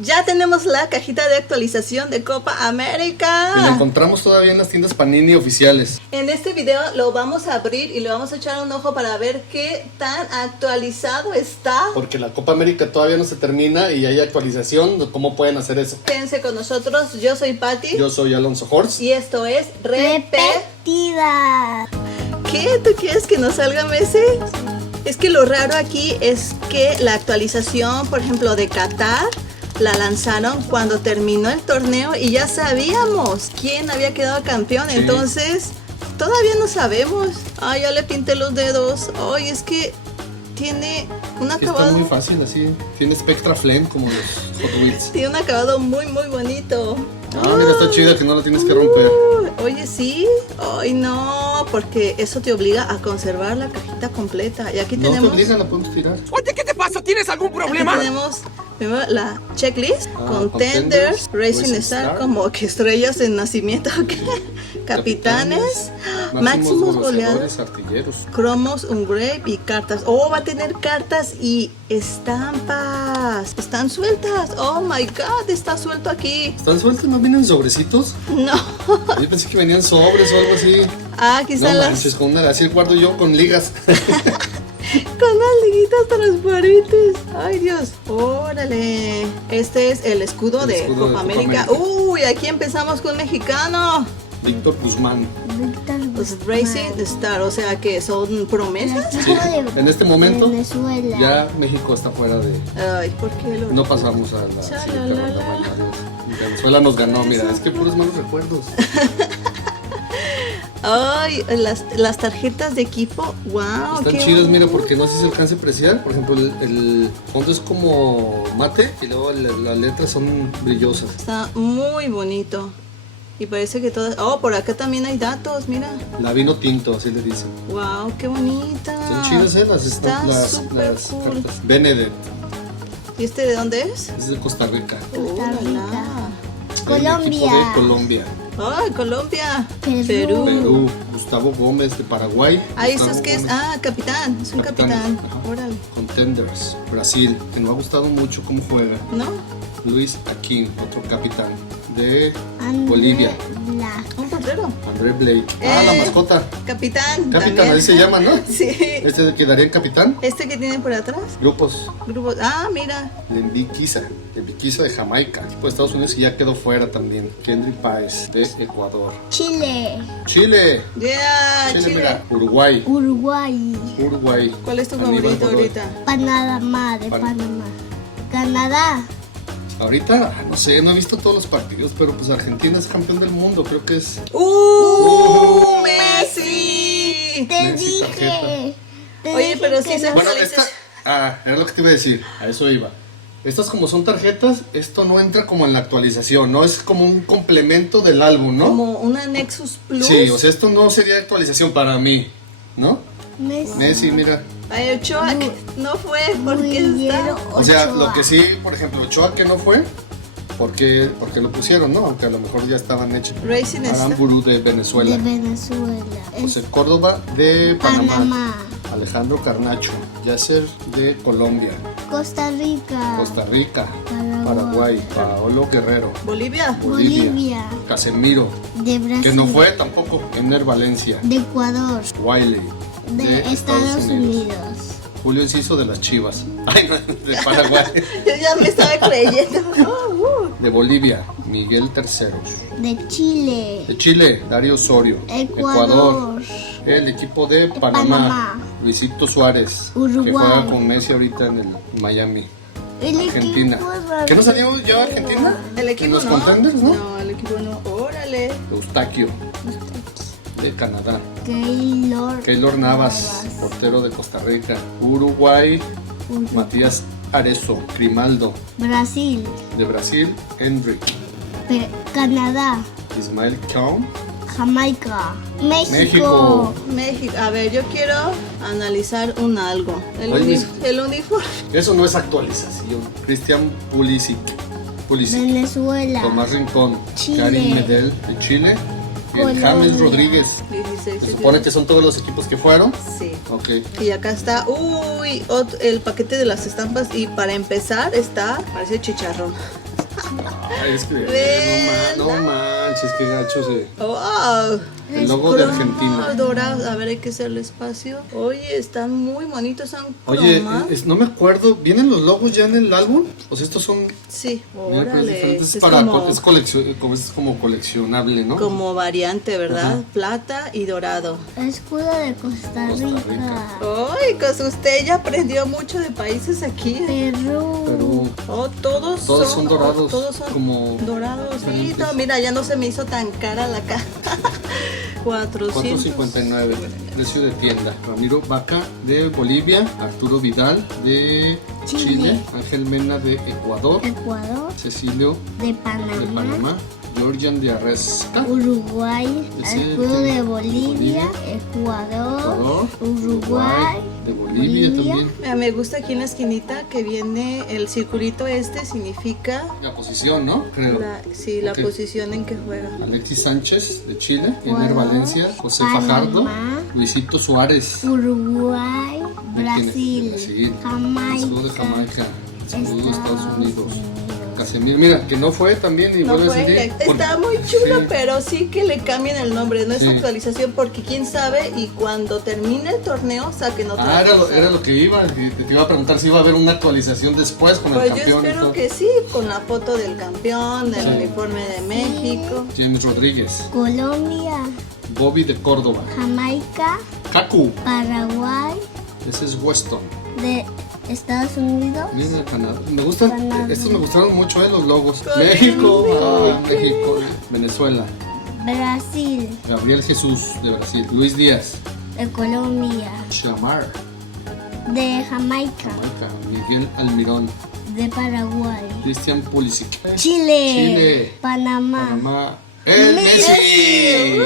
Ya tenemos la cajita de actualización de Copa América. Y la encontramos todavía en las tiendas Panini oficiales. En este video lo vamos a abrir y le vamos a echar un ojo para ver qué tan actualizado está. Porque la Copa América todavía no se termina y hay actualización. ¿Cómo pueden hacer eso? Quédense con nosotros. Yo soy Patti. Yo soy Alonso Horst. Y esto es Repetida. ¿Qué? ¿Tú quieres que nos salga Messi? Es que lo raro aquí es que la actualización, por ejemplo, de Qatar, la lanzaron cuando terminó el torneo y ya sabíamos quién había quedado campeón. Sí. Entonces, todavía no sabemos. Ay, ya le pinté los dedos. Ay, es que tiene un acabado... Está muy fácil así. Tiene Spectra Flame como los Hot Wheels. Tiene un acabado muy bonito. Ah, mira, está chida que no la tienes que romper. Oye, sí. Ay, no, porque eso te obliga a conservar la cajita completa. Y aquí tenemos... No te obligan, la podemos tirar. Oye, ¿qué te pasa? ¿Tienes algún problema? Aquí tenemos primero la checklist. Contenders, Racing Star, como que estrellas en nacimiento. Capitanes, máximos goleadores, artilleros, cromos, Ungrave y cartas. Oh, va a tener cartas y estampas. Están sueltas. Oh my god, está suelto aquí. ¿Están sueltos? ¿No vienen sobrecitos? No. Yo pensé que venían sobres o algo así. Ah, quizás no manches, con una, así guardo yo con ligas. Con unas liguitas transparentes. Ay, Dios. Órale. Este es el escudo de Copa América. Uy, aquí empezamos con un mexicano. Víctor Guzmán. Pues Racing Star, o sea que son promesas. Sí, en este momento Venezuela. ya México está fuera de... Ay, ¿por qué lo... No pasamos a la siguiente ronda. Venezuela nos ganó, mira, es que puros malos recuerdos. Ay, las tarjetas de equipo, wow. Están chidas, mira, porque no sé si se alcance a apreciar. Por ejemplo, el fondo es como mate y luego las letras son brillosas. Está muy bonito. Y parece que todas... Oh, por acá también hay datos, mira. La vino tinto, así le dicen. Wow, qué bonita. Están chidas, las súper cool. cartas. Benedett. ¿Y este de dónde es? Es de Costa Rica. Costa Rica. El equipo de Colombia. Ay, Colombia. Perú. Gustavo Gómez de Paraguay. Ah, eso es que es... Ah, capitán. Es un capitán. Órale. Contenders. Brasil, que nos ha gustado mucho cómo juega. ¿No? Luis Aquín, otro capitán de Bolivia. Un portero. André Blake. La mascota. Capitán. Capitán, ahí se llama, ¿no? Sí. ¿Este quedaría en capitán? ¿Este que tiene por atrás? Grupos. Ah, mira. Lembiquiza de Jamaica, equipo de Estados Unidos, y ya quedó fuera también. Kendry Páez de Ecuador. Chile. Yeah, Chile. Mira. Uruguay. ¿Cuál es tu favorito ahorita? Panamá, de Panamá. Canadá. Ahorita, no sé, no he visto todos los partidos, pero pues Argentina es campeón del mundo, creo que es... ¡Messi! Te dije. Oye, pero si se Bueno, actualiza... era lo que te iba a decir, a eso iba. Estas como son tarjetas, esto no entra como en la actualización, ¿no? Es como un complemento del álbum, ¿no? Como una Nexus Plus. Sí, o sea, esto no sería actualización para mí, ¿no? Messi, mira. Ay, Ochoa no fue porque está... O sea, lo que sí, por ejemplo, Ochoa que no fue, porque lo pusieron, ¿no? Aunque a lo mejor ya estaban hechos. Racing Aramburu de Venezuela. José Córdoba de Panamá. Alejandro Carnacho. Yasser de Colombia. Costa Rica. Paraguay. Paolo Guerrero. Bolivia. Casemiro. De Brasil. Que no fue tampoco. Ener Valencia. De Ecuador. Wiley. De Estados Unidos. Julio Enciso de las Chivas. Ay, no, de Paraguay. Yo ya me estaba creyendo. De Bolivia, Miguel Terceros. De Chile. De Chile, Dario Osorio. Ecuador. El equipo de Panamá. Luisito Suárez. Uruguay. Que juega con Messi ahorita en el Miami. Argentina. ¿Que no salió ya Argentina? El equipo los no. Contenders, ¿no? No, el equipo no. Órale. Eustaquio. De Canadá. Keylor Navas, portero de Costa Rica. Uruguay, Matías Arezzo. Grimaldo. Brasil. De Brasil, Hendrik. Canadá. Ismael Kaum. Jamaica. México. A ver, yo quiero analizar algo. El uniforme. Eso no es actualización. Cristian Pulisic. Venezuela. Tomás Rincón. Chile. Karim Medel de Chile. Y James Rodríguez. 16. Se supone que son todos los equipos que fueron. Sí. Ok. Y acá está, el paquete de las estampas. Y para empezar parece chicharrón. Ay, es que ¿Verdad? no manches, qué gacho ¡Wow! el logo de Argentina. Dorados. A ver, hay que hacerle espacio. Oye, están muy bonitos, son Oye, cromados. no me acuerdo, ¿vienen los logos ya en el álbum? O sea, estos son Sí, miércoles órale. diferentes. Es Para, como, es como coleccionable, ¿no? como variante, ¿verdad? Ajá. Plata y dorado. Escudo de Costa Costa Rica. Rica. Ay, pues usted ya aprendió mucho de países aquí. Perú. Perú. Oh, todos Son dorados, Todos son como dorados. Sí, diferentes. no, mira, ya no se me hizo tan cara la caja. 400. 4.59, precio de tienda. Ramiro Vaca de Bolivia, Arturo Vidal de Chile, Chile. Ángel Mena de Ecuador, Ecuador. Cecilio De de Panamá. Panamá, Georgian de Arresca, Uruguay. Ese Escudo de de Bolivia. Ecuador. Ecuador, Uruguay. de Bolivia también. Mira, me gusta aquí en la esquinita que viene el circulito este, significa La posición, ¿no? Creo. la Ok. posición en que juega. Alexis Sánchez de Chile, Ecuador, Ener Valencia, José Panamá, Fajardo, Luisito Suárez. Uruguay. ¿De quién es? Brasil. Brasil. Jamaica. Saludos de Jamaica. Saludos de Estados Estados Unidos. Unidos. Casemiro, mira, que no fue también y No vuelve a fue, salir. está muy chulo, Sí. pero sí que le cambien el nombre, no es Sí. actualización, porque quién sabe, y cuando termine el torneo saquen otra cosa. Era lo que iba, que te iba a preguntar si iba a haber una actualización después con el Pues yo campeón. y espero todo. que sí, con la foto del campeón, del Sí. uniforme de México. James Rodríguez, Colombia. Bobby de Córdoba, Jamaica. Kaku, Paraguay. ese es Weston. De Estados Unidos. Mira, Canadá. Me gustan, Canadá. estos me gustaron mucho, los logos. Colombia. México, México, Venezuela, Brasil. Gabriel Jesús de Brasil, Luis Díaz, De Colombia. Shamar, De Jamaica. Jamaica, Miguel Almirón, De Paraguay. Cristian Pulisic, Chile. Chile. Panamá. Panamá, ¡el Messi!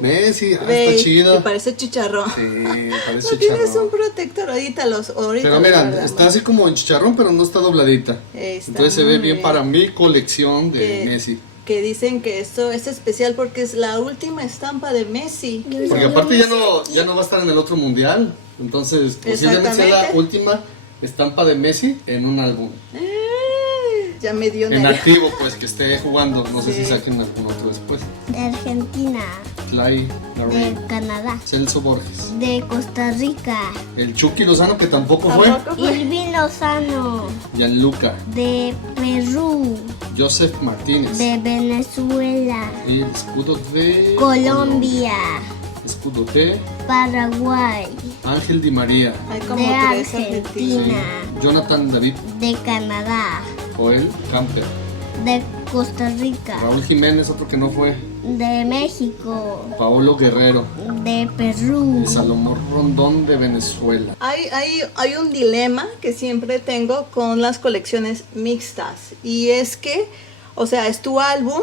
Messi, Ve, está te chido. parece chicharrón. Sí, parece No tienes chicharrón. un protector ahorita ahorita Pero los mira, guardamos. está así como en chicharrón, pero no está dobladita. Está Entonces se ve muy bien para mi colección de Messi. Que dicen que esto es especial porque es la última estampa de Messi. Porque aparte ya no va a estar en el otro mundial. Entonces posiblemente sea la Exactamente. última estampa de Messi en un álbum. Ya me dio En nervio. activo, pues, que esté jugando. No sé Sí. si saquen algún otro después. De Argentina. Fly, De Garay, Canadá. Celso Borges. De Costa Rica. El Chucky Lozano, que tampoco fue. Tampoco fue. Irving Lozano. Gianluca. De Perú. Joseph Martínez. De Venezuela. El escudo de Colombia. Escudo de Paraguay. Ángel Di María. Hay como De tres argentinos. Argentina. Jonathan David De Canadá. Joel Camper. De Costa Rica. Raúl Jiménez, otro que no fue. De México. Paolo Guerrero. De Perú. Y Salomón Rondón de Venezuela. Hay un dilema que siempre tengo con las colecciones mixtas y es que, o sea, es tu álbum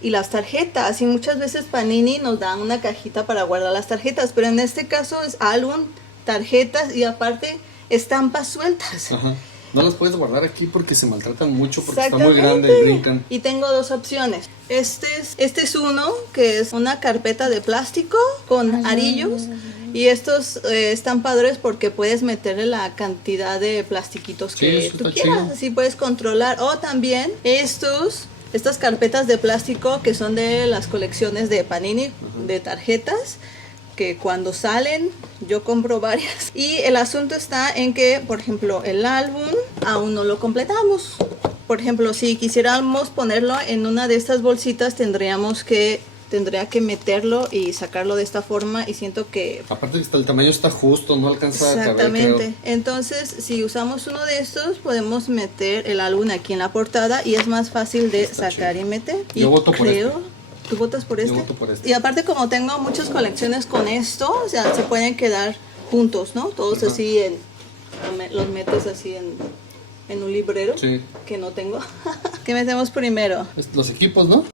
y las tarjetas y muchas veces Panini nos dan una cajita para guardar las tarjetas, pero en este caso es álbum, tarjetas y aparte estampas sueltas. Ajá. No las puedes guardar aquí porque se maltratan mucho, porque está muy Exactamente. grande y brincan. Y tengo dos opciones. Este es uno que es una carpeta de plástico con arillos. Y estos están padres porque puedes meterle la cantidad de plastiquitos Sí, que eso tú está quieras. chido. Así puedes controlar. O también estas carpetas de plástico que son de las colecciones de Panini, de tarjetas, que cuando salen yo compro varias. Y el asunto está en que, por ejemplo, el álbum aún no lo completamos. Por ejemplo, si quisiéramos ponerlo en una de estas bolsitas, tendría que meterlo y sacarlo de esta forma y siento que... Aparte que el tamaño está justo, no alcanza a caber, Exactamente. creo. Entonces, si usamos uno de estos, podemos meter el álbum aquí en la portada y es más fácil de Está sacar chido. y meter. Yo Y voto por ¿Tú votas por Yo este? voto por este. Y aparte, como tengo muchas colecciones con esto, o sea, se pueden quedar juntos, ¿no? Todos Ajá. así los metes así en un librero Sí. que no tengo. ¿Qué metemos primero? Los equipos, ¿no?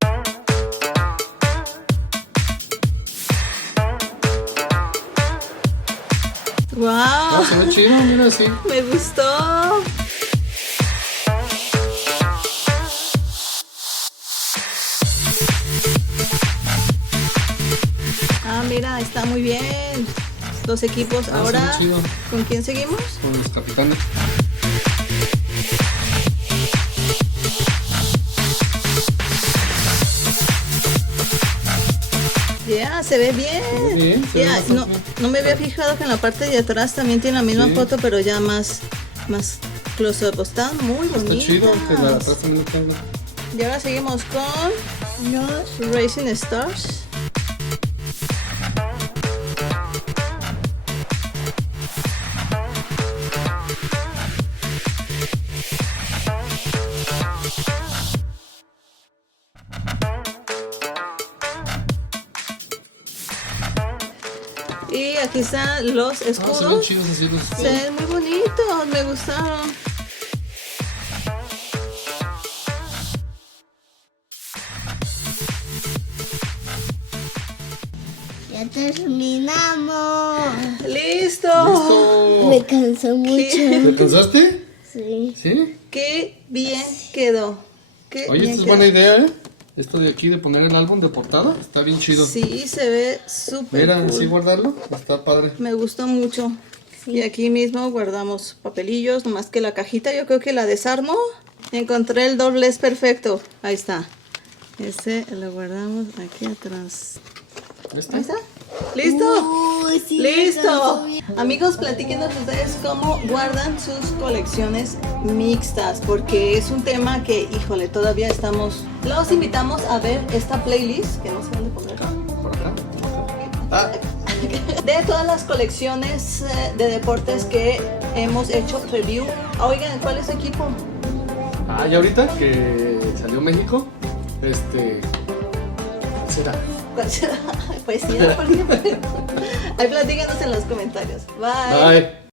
¡Wow! Ah, se ve chido, mira así. Me gustó. Ah, mira, está muy bien. Los equipos. Ah, Ahora, se ve chido. ¿con quién seguimos? Con los capitanes. se ve bien. Bien, se ve Ya, bastante no, bien. no me había fijado que en la parte de atrás también tiene la misma Sí. foto, pero ya más close-up. Están muy Está bonitas. chido que la atrás también lo tenga. Y ahora seguimos con los Racing Stars. Y aquí están los Se ven escudos. chidos así los Se ven muy bonitos, me gustaron. Ya terminamos. ¡Listo! ¡Listo! Me cansó mucho. ¿Te cansaste? Sí. ¿Sí? ¡Qué bien quedó! ¡Qué Oye, bien esta es quedó! buena idea, ¿eh? Esto de aquí de poner el álbum de portada está bien chido. Sí, se ve súper Mira, cool. así guardarlo, está padre. Me gustó mucho. Y aquí mismo guardamos papelillos, nomás que la cajita yo creo que la desarmo. Encontré el doblez perfecto. Ahí está. Ese lo guardamos aquí atrás. ¿Este? Ahí está. ¿Listo? Uy, sí, me ¡Listo! cansó bien. Amigos, platíquenos ustedes cómo guardan sus colecciones mixtas, porque es un tema que, híjole, todavía estamos... Los invitamos a ver esta playlist, que no sé dónde ponerla. ¿Por acá? Ah, De todas las colecciones de deportes que hemos hecho review. Oigan, ¿cuál es su equipo? y ahorita que salió México, ¿cuál será? ¿Cuál será? Pues sí, ¿no? ¿Por qué? Ahí platíquenos en los comentarios. Bye. Bye.